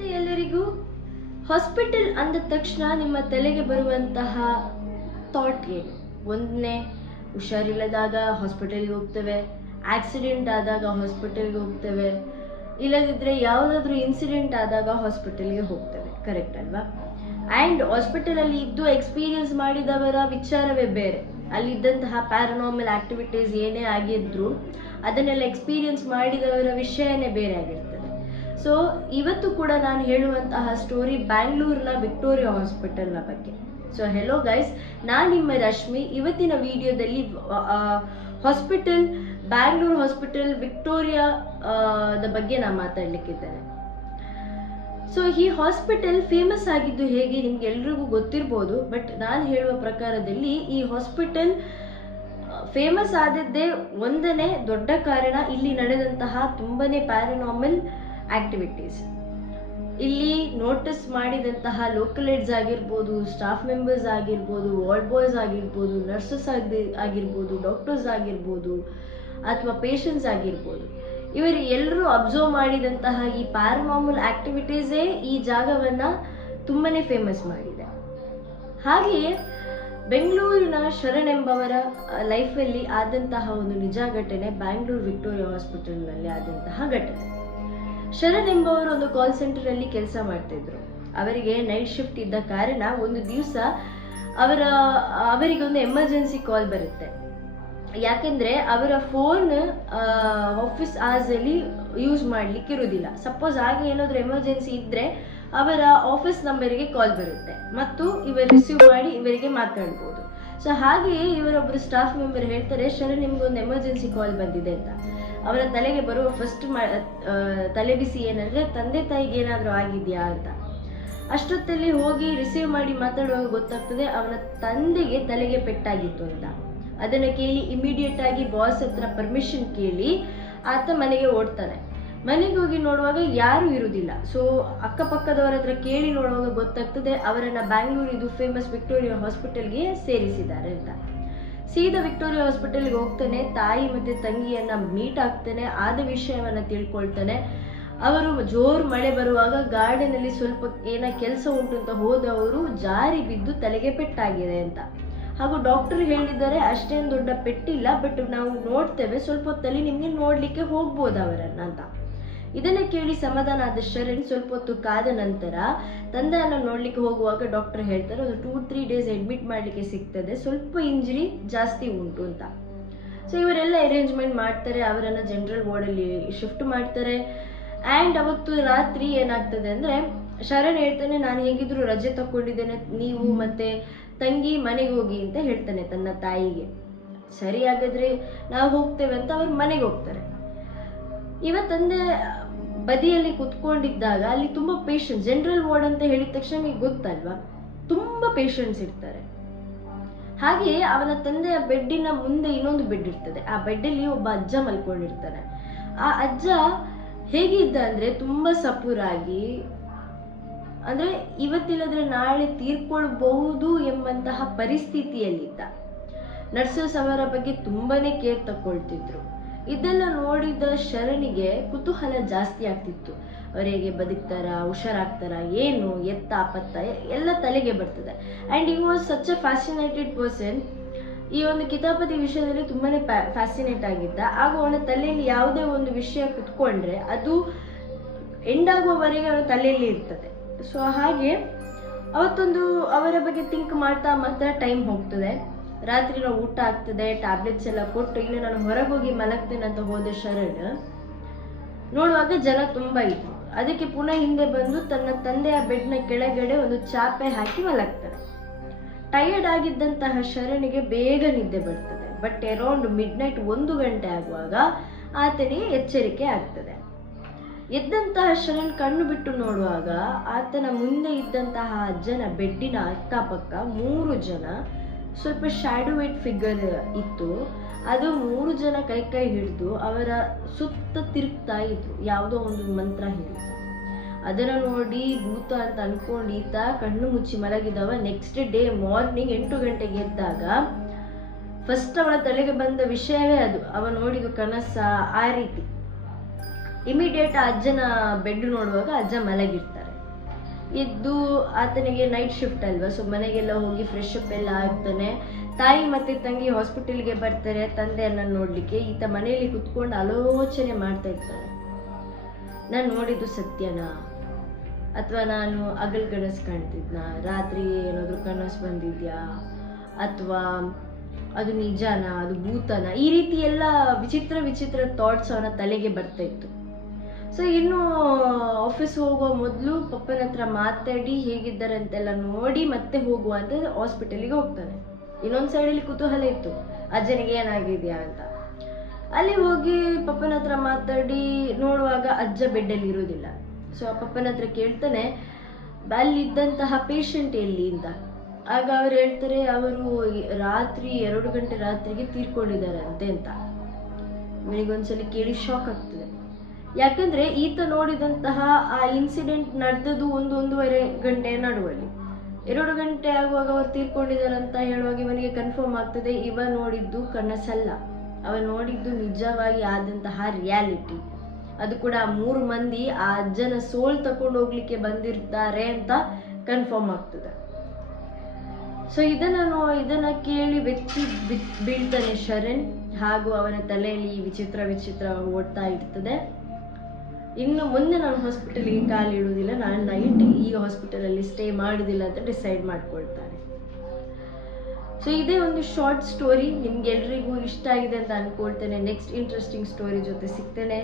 ನಮಸ್ತೆ ಎಲ್ಲರಿಗೂ. ಹಾಸ್ಪಿಟಲ್ ಅಂದ ತಕ್ಷಣ ನಿಮ್ಮ ತಲೆಗೆ ಬರುವಂತಹ ಥಾಟ್ ಏನು? ಒಂದನೇ, ಹುಷಾರಿಲ್ಲದಾಗ ಹಾಸ್ಪಿಟಲ್ಗೆ ಹೋಗ್ತೇವೆ, ಆಕ್ಸಿಡೆಂಟ್ ಆದಾಗ ಹಾಸ್ಪಿಟಲ್ಗೆ ಹೋಗ್ತೇವೆ, ಇಲ್ಲದಿದ್ದರೆ ಯಾವುದಾದ್ರೂ ಇನ್ಸಿಡೆಂಟ್ ಆದಾಗ ಹಾಸ್ಪಿಟಲ್ಗೆ ಹೋಗ್ತೇವೆ. ಕರೆಕ್ಟ್ ಅಲ್ವಾ? ಆ್ಯಂಡ್ ಹಾಸ್ಪಿಟಲಲ್ಲಿ ಇದ್ದು ಎಕ್ಸ್ಪೀರಿಯನ್ಸ್ ಮಾಡಿದವರ ವಿಚಾರವೇ ಬೇರೆ. ಅಲ್ಲಿದ್ದಂತಹ ಪ್ಯಾರನಾರ್ಮಲ್ ಆಕ್ಟಿವಿಟೀಸ್ ಏನೇ ಆಗಿದ್ರು ಅದನ್ನೆಲ್ಲ ಎಕ್ಸ್ಪೀರಿಯನ್ಸ್ ಮಾಡಿದವರ ವಿಷಯನೇ ಬೇರೆ ಆಗಿರ್ತದೆ. ಸೊ ಇವತ್ತು ಕೂಡ ನಾನು ಹೇಳುವಂತಹ ಸ್ಟೋರಿ ಬ್ಯಾಂಗ್ಳೂರಿನ ವಿಕ್ಟೋರಿಯಾ ಹಾಸ್ಪಿಟಲ್ನ ಬಗ್ಗೆ. ಸೊ ಹೆಲೋ ಗೈಸ್, ನಾನು ನಿಮ್ಮ ರಶ್ಮಿ. ಇವತ್ತಿನ ವಿಡಿಯೋದಲ್ಲಿ hospital, Bangalore hospital Victoria the ಬಗ್ಗೆ ನಾನು ಮಾತಾಡಲಿಕ್ಕಿದ್ದೇನೆ. ಸೊ ಈ ಹಾಸ್ಪಿಟಲ್ ಫೇಮಸ್ ಆಗಿದ್ದು ಹೇಗೆ ನಿಮ್ಗೆ ಎಲ್ರಿಗೂ ಗೊತ್ತಿರ್ಬೋದು. ಬಟ್ ನಾನು ಹೇಳುವ ಪ್ರಕಾರದಲ್ಲಿ ಈ ಹಾಸ್ಪಿಟಲ್ ಫೇಮಸ್ ಆದದ್ದೇ ಒಂದನೇ ದೊಡ್ಡ ಕಾರಣ ಇಲ್ಲಿ ನಡೆದಂತಹ ತುಂಬನೇ ಪ್ಯಾರನಾರ್ಮಲ್ ಆಕ್ಟಿವಿಟೀಸ್. ಇಲ್ಲಿ ನೋಟಿಸ್ ಮಾಡಿದಂತಹ ಲೋಕಲೈಟ್ಸ್ ಆಗಿರ್ಬೋದು, ಸ್ಟಾಫ್ ಮೆಂಬರ್ಸ್ ಆಗಿರ್ಬೋದು, ವಾರ್ಡ್ ಬಾಯ್ಸ್ ಆಗಿರ್ಬೋದು, ನರ್ಸಸ್ ಆಗಿರ್ಬೋದು, ಡಾಕ್ಟರ್ಸ್ ಆಗಿರ್ಬೋದು, ಅಥವಾ ಪೇಷಂಟ್ಸ್ ಆಗಿರ್ಬೋದು, ಇವರು ಎಲ್ಲರೂ ಅಬ್ಸರ್ವ್ ಮಾಡಿದಂತಹ ಈ ಪ್ಯಾರನಾರ್ಮಲ್ ಆಕ್ಟಿವಿಟೀಸೇ ಈ ಜಾಗವನ್ನು ತುಂಬನೇ ಫೇಮಸ್ ಮಾಡಿದೆ. ಹಾಗೆಯೇ ಬೆಂಗಳೂರಿನ ಶರಣ್ ಎಂಬವರ ಲೈಫಲ್ಲಿ ಆದಂತಹ ಒಂದು ನಿಜ ಘಟನೆ ಬ್ಯಾಂಗ್ಳೂರ್ ವಿಕ್ಟೋರಿಯಾ ಹಾಸ್ಪಿಟಲ್ನಲ್ಲಿ ಆದಂತಹ ಘಟನೆ. ಶರಣ್ ಎಂಬವರು ಒಂದು ಕಾಲ್ ಸೆಂಟರಲ್ಲಿ ಕೆಲಸ ಮಾಡ್ತಿದ್ರು. ಅವರಿಗೆ ನೈಟ್ ಶಿಫ್ಟ್ ಇದ್ದ ಕಾರಣ ಒಂದು ದಿವಸ ಅವರಿಗೆ ಒಂದು ಎಮರ್ಜೆನ್ಸಿ ಕಾಲ್ ಬರುತ್ತೆ. ಯಾಕೆಂದರೆ ಅವರ ಫೋನ್ ಆಫೀಸ್ ಅವರ್ಸಲ್ಲಿ ಯೂಸ್ ಮಾಡಲಿಕ್ಕೆ ಇರೋದಿಲ್ಲ. ಸಪೋಸ್ ಹಾಗೆ ಏನಾದರೂ ಎಮರ್ಜೆನ್ಸಿ ಇದ್ದರೆ ಅವರ ಆಫೀಸ್ ನಂಬರಿಗೆ ಕಾಲ್ ಬರುತ್ತೆ ಮತ್ತು ಇವರು ರಿಸೀವ್ ಮಾಡಿ ಇವರಿಗೆ ಮಾತಾಡ್ಬೋದು. ಸೊ ಹಾಗೆಯೇ ಇವರೊಬ್ಬರು ಸ್ಟಾಫ್ ಮೆಂಬರ್ ಹೇಳ್ತಾರೆ, ಶರಣ್ ನಿಮ್ಗೊಂದು ಎಮರ್ಜೆನ್ಸಿ ಕಾಲ್ ಬಂದಿದೆ ಅಂತ. ಅವರ ತಲೆಗೆ ಬರುವ ಫಸ್ಟ್ ತಲೆ ಬಿಸಿ ಏನಂದರೆ ತಂದೆ ತಾಯಿಗೆ ಏನಾದರೂ ಆಗಿದೆಯಾ ಅಂತ. ಅಷ್ಟೊತ್ತಲ್ಲಿ ಹೋಗಿ ರಿಸೀವ್ ಮಾಡಿ ಮಾತಾಡುವಾಗ ಗೊತ್ತಾಗ್ತದೆ ಅವನ ತಂದೆಗೆ ತಲೆಗೆ ಪೆಟ್ಟಾಗಿತ್ತು ಅಂತ. ಅದನ್ನು ಕೇಳಿ ಇಮಿಡಿಯೇಟ್ ಆಗಿ ಬಾಸ್ ಹತ್ರ ಪರ್ಮಿಷನ್ ಕೇಳಿ ಆತ ಮನೆಗೆ ಓಡ್ತಾನೆ. ಮನೆಗೆ ಹೋಗಿ ನೋಡುವಾಗ ಯಾರೂ ಇರುವುದಿಲ್ಲ. ಸೊ ಅಕ್ಕಪಕ್ಕದವರ ಹತ್ರ ಕೇಳಿ ನೋಡುವಾಗ ಗೊತ್ತಾಗ್ತದೆ ಅವರನ್ನು ಬ್ಯಾಂಗ್ಳೂರ್ ಇದು ಫೇಮಸ್ ವಿಕ್ಟೋರಿಯಾ ಹಾಸ್ಪಿಟಲ್ಗೆ ಸೇರಿಸಿದ್ದಾರೆ ಅಂತ. ಸೀದಾ ವಿಕ್ಟೋರಿಯಾ ಹಾಸ್ಪಿಟಲ್ಗೆ ಹೋಗ್ತಾನೆ, ತಾಯಿ ಮತ್ತು ತಂಗಿಯನ್ನು ಮೀಟ್ ಆಗ್ತಾನೆ, ಆದ ವಿಷಯವನ್ನು ತಿಳ್ಕೊಳ್ತಾನೆ. ಅವರು ಜೋರು ಮಳೆ ಬರುವಾಗ ಗಾರ್ಡನಲ್ಲಿ ಸ್ವಲ್ಪ ಕೆಲಸ ಉಂಟು ಅಂತ ಹೋದವರು ಜಾರಿ ಬಿದ್ದು ತಲೆಗೆ ಪೆಟ್ಟಾಗಿದೆ ಅಂತ. ಹಾಗೂ ಡಾಕ್ಟರ್ ಹೇಳಿದ್ದಾರೆ ಅಷ್ಟೇನು ದೊಡ್ಡ ಪೆಟ್ಟಿಲ್ಲ, ಬಟ್ ನಾವು ನೋಡ್ತೇವೆ, ಸ್ವಲ್ಪ ಹೊತ್ತಲ್ಲಿ ನಿಮಗೆ ನೋಡಲಿಕ್ಕೆ ಹೋಗ್ಬೋದು ಅವರನ್ನು ಅಂತ. ಇದನ್ನು ಕೇಳಿ ಸಮಾಧಾನ ಆದ ಶರಣ್ ಸ್ವಲ್ಪ ಹೊತ್ತು ಕಾದ ನಂತರ ತಂದೆಯನ್ನು ನೋಡ್ಲಿಕ್ಕೆ ಹೋಗುವಾಗ ಡಾಕ್ಟರ್ ಹೇಳ್ತಾರೆ ಒಂದು 2-3 ಡೇಸ್ ಅಡ್ಮಿಟ್ ಮಾಡಲಿಕ್ಕೆ ಸಿಗ್ತದೆ, ಸ್ವಲ್ಪ ಇಂಜರಿ ಜಾಸ್ತಿ ಉಂಟು ಅಂತ. ಸೊ ಇವರೆಲ್ಲ ಅರೇಂಜ್ಮೆಂಟ್ ಮಾಡ್ತಾರೆ, ಅವರನ್ನು ಜನರಲ್ ವಾರ್ಡಲ್ಲಿ ಶಿಫ್ಟ್ ಮಾಡ್ತಾರೆ. ಆ್ಯಂಡ್ ಅವತ್ತು ರಾತ್ರಿ ಏನಾಗ್ತದೆ ಅಂದರೆ ಶರಣ್ ಹೇಳ್ತಾನೆ, ನಾನು ಹೇಗಿದ್ರು ರಜೆ ತಗೊಂಡಿದ್ದೇನೆ, ನೀವು ಮತ್ತು ತಂಗಿ ಮನೆಗೆ ಹೋಗಿ ಅಂತ ಹೇಳ್ತಾನೆ ತನ್ನ ತಾಯಿಗೆ. ಸರಿ ಹಾಗಾದ್ರೆ ನಾವು ಹೋಗ್ತೇವೆ ಅಂತ ಅವ್ರ ಮನೆಗೆ ಹೋಗ್ತಾರೆ. ತಂದೆ ಬದಿಯಲ್ಲಿ ಕುತ್ಕೊಂಡಿದ್ದಾಗ ಅಲ್ಲಿ ತುಂಬ ಪೇಷಂಟ್ಸ್, ಜನರಲ್ ವಾರ್ಡ್ ಅಂತ ಹೇಳಿದ ತಕ್ಷಣ ನಿಮಗೆ ಗೊತ್ತಲ್ವಾ, ತುಂಬ ಪೇಷಂಟ್ಸ್ ಇರ್ತಾರೆ. ಹಾಗೆಯೇ ಅವನ ತಂದೆಯ ಬೆಡ್ಡಿನ ಮುಂದೆ ಇನ್ನೊಂದು ಬೆಡ್ ಇರ್ತದೆ. ಆ ಬೆಡ್ಡಲ್ಲಿ ಒಬ್ಬ ಅಜ್ಜ ಮಲ್ಕೊಂಡಿರ್ತಾನೆ. ಆ ಅಜ್ಜ ಹೇಗಿದ್ದ ಅಂದರೆ ತುಂಬ ಸಪೂರಾಗಿ, ಅಂದರೆ ಇವತ್ತಿಲ್ಲದ್ರೆ ನಾಳೆ ತೀರ್ಕೊಳ್ಬಹುದು ಎಂಬಂತಹ ಪರಿಸ್ಥಿತಿಯಲ್ಲಿದ್ದ. ನರ್ಸಸ್ ಅವರ ಬಗ್ಗೆ ತುಂಬಾನೇ ಕೇರ್ ತಗೊಳ್ತಿದ್ರು. ಇದೆಲ್ಲ ನೋಡಿದ ಶರಣಿಗೆ ಕುತೂಹಲ ಜಾಸ್ತಿ ಆಗ್ತಿತ್ತು. ಅವ್ರು ಹೇಗೆ ಬದುಕ್ತಾರ, ಹುಷಾರಾಗ್ತಾರ, ಏನು ಎತ್ತ ಪತ್ತ ಎಲ್ಲ ತಲೆಗೆ ಬರ್ತದೆ. ಆ್ಯಂಡ್ ಈ was such a fascinated person. ಈ ಒಂದು ಕಿತಾಪತಿ ವಿಷಯದಲ್ಲಿ ತುಂಬಾನೇ ಫ್ಯಾಸಿನೇಟ್ ಆಗಿದ್ದ. ಆಗ ಅವನ ತಲೆಯಲ್ಲಿ ಯಾವುದೇ ಒಂದು ವಿಷಯ ಕುತ್ಕೊಂಡ್ರೆ ಅದು ಎಂಡ್ ಆಗುವವರೆಗೆ ಅವನ ತಲೆಯಲ್ಲಿ ಇರ್ತದೆ. ಸೊ ಹಾಗೆ ಅವತ್ತೊಂದು ಅವರ ಬಗ್ಗೆ ಥಿಂಕ್ ಮಾಡ್ತಾ ಮಾತ್ರ ಟೈಮ್ ಹೋಗ್ತದೆ. ರಾತ್ರಿ ನಾವು ಊಟ ಆಗ್ತದೆ, ಟ್ಯಾಬ್ಲೆಟ್ಸ್ ಎಲ್ಲ ಕೊಟ್ಟು ಇನ್ನು ನಾನು ಹೊರಗೆ ಹೋಗಿ ಮಲಗ್ತೇನೆ ಅಂತ ಹೋದ ಶರಣ್ ನೋಡುವಾಗ ಜನ ತುಂಬ ಇದ್ರು. ಅದಕ್ಕೆ ಪುನಃ ಹಿಂದೆ ಬಂದು ತನ್ನ ತಂದೆಯ ಬೆಡ್ನ ಕೆಳಗಡೆ ಒಂದು ಚಾಪೆ ಹಾಕಿ ಮಲಗ್ತಾನೆ. ಟಯರ್ಡ್ ಆಗಿದ್ದಂತಹ ಶರಣಿಗೆ ಬೇಗ ನಿದ್ದೆ ಬರ್ತದೆ. ಬಟ್ ಅರೌಂಡ್ ಮಿಡ್ನೈಟ್ 1 ಗಂಟೆ ಆಗುವಾಗ ಆತನಿಗೆ ಎಚ್ಚರಿಕೆ ಆಗ್ತದೆ. ಎದ್ದಂತಹ ಶರಣ್ ಕಣ್ಣು ಬಿಟ್ಟು ನೋಡುವಾಗ ಆತನ ಮುಂದೆ ಇದ್ದಂತಹ ಅಜ್ಜನ ಬೆಡ್ಡಿನ ಅಕ್ಕಪಕ್ಕ 3 ಜನ ಸ್ವಲ್ಪ ಶ್ಯಾಡೋವೇಟ್ ಫಿಗರ್ ಇತ್ತು. ಅದು 3 ಜನ ಕೈ ಹಿಡಿದು ಅವರ ಸುತ್ತ ತಿರುಗ್ತಾ ಇದ್ರು, ಯಾವುದೋ ಒಂದು ಮಂತ್ರ ಹೇಳಿದ್ರು. ಅದನ್ನು ನೋಡಿ ಭೂತ ಅಂತ ಅನ್ಕೊಂಡು ಈತ ಕಣ್ಣು ಮುಚ್ಚಿ ಮಲಗಿದವ. ನೆಕ್ಸ್ಟ್ ಡೇ ಮಾರ್ನಿಂಗ್ 8 ಗಂಟೆಗೆ ಎದ್ದಾಗ ಫಸ್ಟ್ ಅವನ ತಲೆಗೆ ಬಂದ ವಿಷಯವೇ ಅದು. ಅವ ನೋಡಿದ ಕನಸ ಆ ರೀತಿ. ಇಮಿಡಿಯೇಟ್ ಅಜ್ಜನ ಬೆಡ್ ನೋಡುವಾಗ ಅಜ್ಜ ಮಲಗಿರ್ತಾರೆ. ಎದ್ದು ಆತನಿಗೆ ನೈಟ್ ಶಿಫ್ಟ್ ಅಲ್ವಾ, ಸೊ ಮನೆಗೆಲ್ಲ ಹೋಗಿ ಫ್ರೆಶ್ ಅಪ್ ಎಲ್ಲ ಆಗ್ತಾನೆ. ತಾಯಿ ಮತ್ತು ತಂಗಿ ಹಾಸ್ಪಿಟಲ್ಗೆ ಬರ್ತಾರೆ ತಂದೆಯನ್ನು ನೋಡಲಿಕ್ಕೆ. ಈತ ಮನೆಯಲ್ಲಿ ಕುತ್ಕೊಂಡು ಆಲೋಚನೆ ಮಾಡ್ತಾ ಇರ್ತಾನೆ, ನಾನು ನೋಡಿದ್ದು ಸತ್ಯನಾ ಅಥವಾ ನಾನು ಕನಸು ಕಾಣ್ತಿದ್ನಾ, ರಾತ್ರಿ ಏನಾದರೂ ಕನಸು ಬಂದಿದ್ಯಾ ಅಥವಾ ಅದು ನಿಜಾನಾ, ಅದು ಭೂತನ, ಈ ರೀತಿ ಎಲ್ಲ ವಿಚಿತ್ರ ವಿಚಿತ್ರ ಥಾಟ್ಸ್ ಅವನ ತಲೆಗೆ ಬರ್ತಾ ಇತ್ತು. ಸೊ ಇನ್ನು ಆಫೀಸ್ ಹೋಗುವ ಮೊದಲು ಪಪ್ಪನ ಹತ್ರ ಮಾತಾಡಿ ಹೇಗಿದ್ದಾರೆ ಅಂತೆಲ್ಲ ನೋಡಿ ಮತ್ತೆ ಹೋಗುವ ಅಂತ ಹಾಸ್ಪಿಟಲಿಗೆ ಹೋಗ್ತಾನೆ. ಇನ್ನೊಂದು ಸೈಡಲ್ಲಿ ಕುತೂಹಲ ಇತ್ತು ಅಜ್ಜನಿಗೆ ಏನಾಗಿದೆಯಾ ಅಂತ. ಅಲ್ಲಿ ಹೋಗಿ ಪಪ್ಪನ ಹತ್ರ ಮಾತಾಡಿ ನೋಡುವಾಗ ಅಜ್ಜ ಬೆಡ್ಡಲ್ಲಿ ಇರೋದಿಲ್ಲ. ಸೊ ಆ ಪಪ್ಪನ ಹತ್ರ ಕೇಳ್ತಾನೆ ಅಲ್ಲಿದ್ದಂತಹ ಪೇಷಂಟ್ ಎಲ್ಲಿ ಅಂತ. ಆಗ ಅವ್ರು ಹೇಳ್ತಾರೆ ಅವರು ರಾತ್ರಿ 2 ಗಂಟೆ ರಾತ್ರಿಗೆ ತೀರ್ಕೊಂಡಿದ್ದಾರಂತೆ ಅಂತ. ಇವನಿಗೊಂದ್ಸಲಿ ಕೇಳಿ ಶಾಕ್ ಆಗ್ತದೆ, ಯಾಕಂದ್ರೆ ಈತ ನೋಡಿದಂತಹ ಆ ಇನ್ಸಿಡೆಂಟ್ ನಡೆದದ್ದು 1-1.5 ಗಂಟೆಯ ನಡುವಲ್ಲಿ. 2 ಗಂಟೆ ಆಗುವಾಗ ಅವ್ರು ತೀರ್ಕೊಂಡಿದ್ದಾರಂತ ಹೇಳುವಾಗ ಇವನಿಗೆ ಕನ್ಫರ್ಮ್ ಆಗ್ತದೆ ಇವ ನೋಡಿದ್ದು ಕನಸಲ್ಲ, ಅವ ನೋಡಿದ್ದು ನಿಜವಾಗಿ ಆದಂತಹ ರಿಯಾಲಿಟಿ. ಅದು ಕೂಡ 3 ಮಂದಿ ಆ ಅಜ್ಜನ ಸೋಲ್ ತಕೊಂಡು ಹೋಗ್ಲಿಕ್ಕೆ ಬಂದಿರ್ತಾರೆ ಅಂತ ಕನ್ಫರ್ಮ್ ಆಗ್ತದೆ. ಸೊ ಇದನ್ನ ಕೇಳಿ ಬೆಚ್ಚಿ ಬೀಳ್ತಾನೆ ಶರಣ್, ಹಾಗೂ ಅವನ ತಲೆಯಲ್ಲಿ ವಿಚಿತ್ರ ವಿಚಿತ್ರ ಓಡ್ತಾ ಇರ್ತದೆ. ಇನ್ನು ಮುಂದೆ ನಾನು ಹಾಸ್ಪಿಟಲ್ಗೆ ಕಾಲಿಡುವುದಿಲ್ಲ, ನಾನು ನೈಟ್ ಈ ಹಾಸ್ಪಿಟಲಲ್ಲಿ ಸ್ಟೇ ಮಾಡುವುದಿಲ್ಲ ಅಂತ ಡಿಸೈಡ್ ಮಾಡ್ಕೊಳ್ತಾನೆ. ಸೊ ಇದೇ ಒಂದು ಶಾರ್ಟ್ ಸ್ಟೋರಿ, ನಿಮ್ಗೆಲ್ರಿಗೂ ಇಷ್ಟ ಆಗಿದೆ ಅಂತ ಅನ್ಕೊಳ್ತೇನೆ. ನೆಕ್ಸ್ಟ್ ಇಂಟ್ರೆಸ್ಟಿಂಗ್ ಸ್ಟೋರಿ ಜೊತೆ ಸಿಗ್ತೇನೆ.